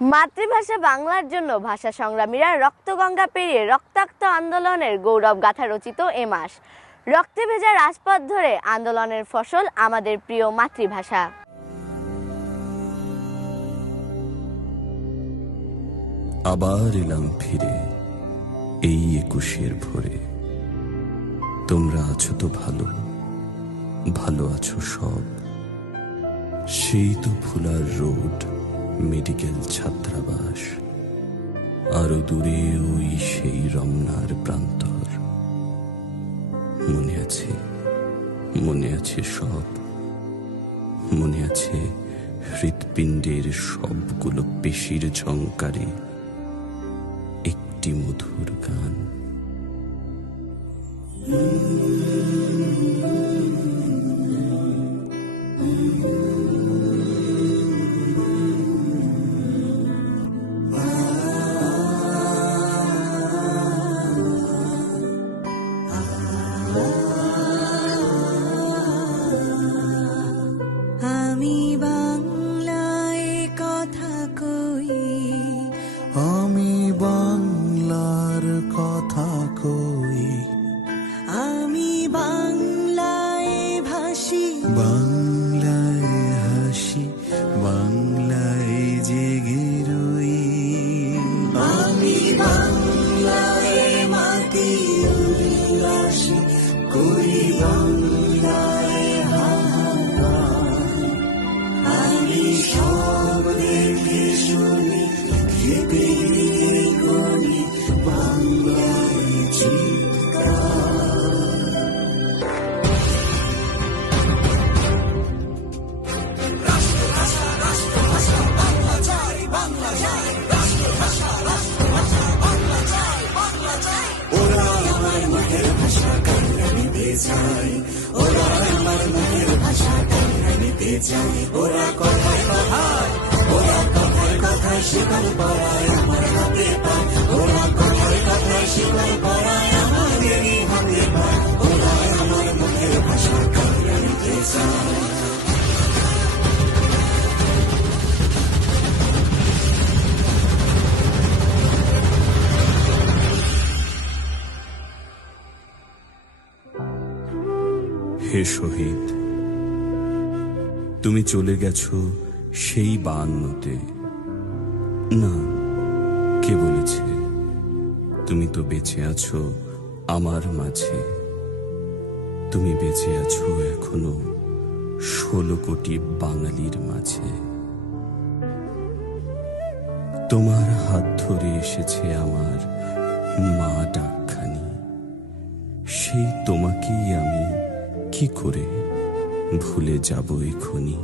মাতৃভাষা বাংলার জন্য ভাষা সংগ্রামীরা রক্তগঙ্গা পেরিয়ে রক্তাক্ত আন্দোলনের গৌরব গাথা রচিত এ মাস। রক্তে ভেজা রাজপথ ধরে আন্দোলনের ফসল আমাদের প্রিয় মাতৃভাষা। আবার এলাম ফিরে এই ২১-এর ভোরে। তোমরা আছো তো ভালো, ভালো আছো সব। সেই তো ফুলার রোড, মেডিকেল ছাত্রাবাস, আরো দূরে ওই সেই রমনার প্রান্তর। মনে আছে সব, মনে আছে হৃৎপিণ্ডের সবগুলো পেশির ঝংকারে একটি মধুর গান। আমি বাংলায় কথা কই, আমি বাংলার কথা কই, আমি বাংলায় ভাসি, বাংলায় হাসি, বাংলায় জেগে রই। আমি বাংলায় মাতি উল্লাসী, কই বাংলায় হাহাকার। আমি সব দেখে শুনি, খেতে গনি বাংলায় চিৎকার। ওরা আমার মায়ের ভাষা কান্না নিতে চায়, ওরা আমার মায়ের ভাষা কান্না নিতে চায়। ওরা কথায় কথায়, ওরা কথায় কথায় শিকল পরায় আমার হাতে পায়। ওরা কথায় কথায় শিকল পরায় আমাদেরই হাতে পায়। ওরা আমার মুখের ভাষা কান্না নিতে চায়। হে শহীদ, তুমি চলে গেছো সেই ৫২-তে। না, কে বলেছে? তুমি তো বেঁচে আছো আমার মাঝে। তুমি বেঁচে আছো এখনো ১৬ কোটি বাঙালির মাঝে। তোমার হাত ধরে এসেছে আমার মা ডাকখানি। সেই তোমাকেই আমি কি করে ভুলে যাব এখনই।